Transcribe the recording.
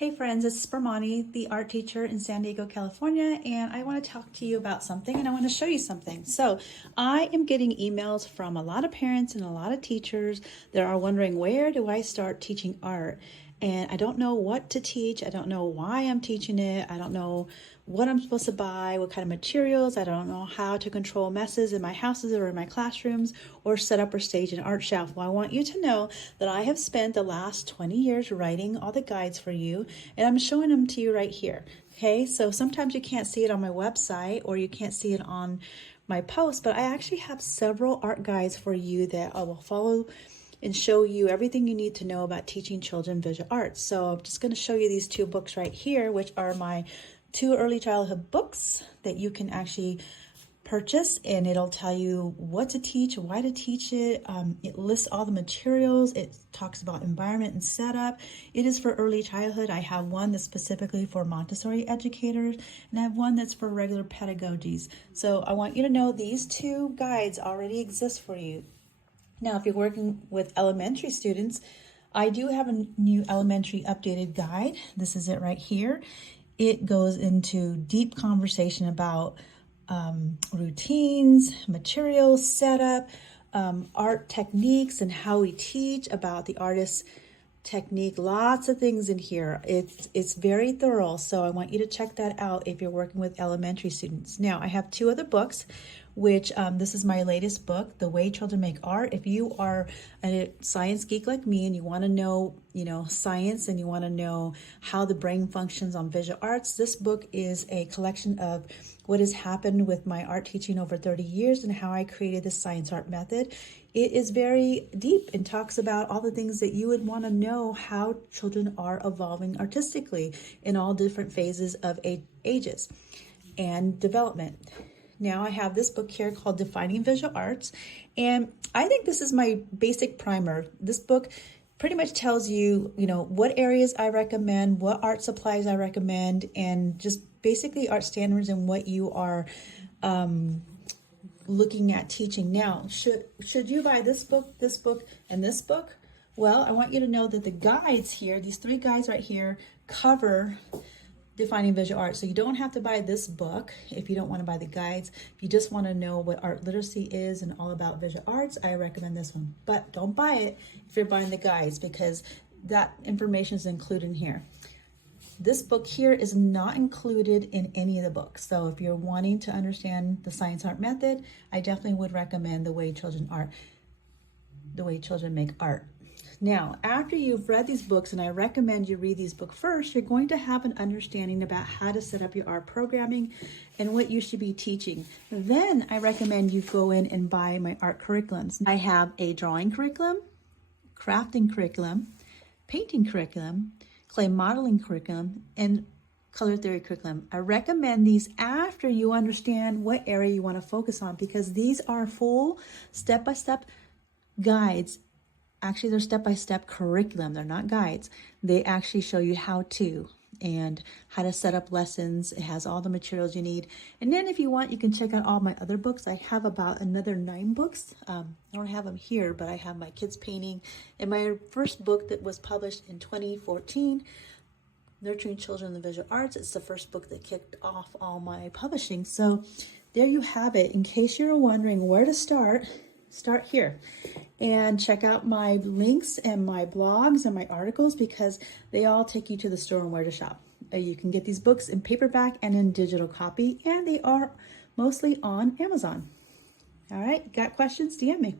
Hey friends, it's Spermani, the art teacher in San Diego, California, and I want to talk to you about something and I want to show you something. So I am getting emails from a lot of parents and a lot of teachers that are wondering, where do I start teaching art? And I don't know what to teach. I don't know why I'm teaching it. I don't know what I'm supposed to buy, what kind of materials. I don't know how to control messes in my houses or in my classrooms or set up or stage an art shelf. Well, I want you to know that I have spent the last 20 years writing all the guides for you, and I'm showing them to you right here. Okay, so sometimes you can't see it on my website or you can't see it on my post, but I actually have several art guides for you that I will follow and show you everything you need to know about teaching children visual arts. So I'm just going to show you these two books right here, which are my two early childhood books that you can actually purchase, and it'll tell you what to teach, why to teach it. It lists all the materials. It talks about environment and setup. It is for early childhood. I have one that's specifically for Montessori educators, and I have one that's for regular pedagogies. So I want you to know these two guides already exist for you. Now, if you're working with elementary students, I do have a new elementary updated guide. This is it right here. It goes into deep conversation about routines, materials, setup, art techniques, and how we teach, about the artist's technique. Lots of things in here. It's very thorough, so I want you to check that out if you're working with elementary students. Now, I have two other books, which this is my latest book, The Way Children Make Art. If you are a science geek like me and you want to know, science, and you want to know how the brain functions on visual arts, this book is a collection of what has happened with my art teaching over 30 years and how I created the science art method. It is very deep and talks about all the things that you would want to know how children are evolving artistically in all different phases of ages and development. Now I have this book here called Defining Visual Arts, and I think this is my basic primer. This book pretty much tells you, what areas I recommend, what art supplies I recommend, and just basically art standards and what you are looking at teaching. Now, should you buy this book, and this book? Well, I want you to know that the guides here, these three guides right here, cover Defining Visual Arts. So you don't have to buy this book if you don't want to buy the guides. If you just want to know what art literacy is and all about visual arts, I recommend this one. But don't buy it if you're buying the guides, because that information is included in here. This book here is not included in any of the books. So if you're wanting to understand the science art method, I definitely would recommend The Way Children Make Art. Now, after you've read these books, and I recommend you read these books first, you're going to have an understanding about how to set up your art programming and what you should be teaching. Then I recommend you go in and buy my art curriculums. I have a drawing curriculum, crafting curriculum, painting curriculum, clay modeling curriculum, and color theory curriculum. I recommend these after you understand what area you want to focus on, because these are full step-by-step guides. Actually, they're step-by-step curriculum. They're not guides. They actually show you how to and how to set up lessons. It has all the materials you need. And then if you want, you can check out all my other books. I have about another 9 books. I don't have them here, but I have my kids painting. And my first book that was published in 2014, Nurturing Children in the Visual Arts. It's the first book that kicked off all my publishing. So there you have it. In case you're wondering where to start here and check out my links and my blogs and my articles, because they all take you to the store and where to shop. You can get these books in paperback and in digital copy, and they are mostly on Amazon. All right, got questions? DM me.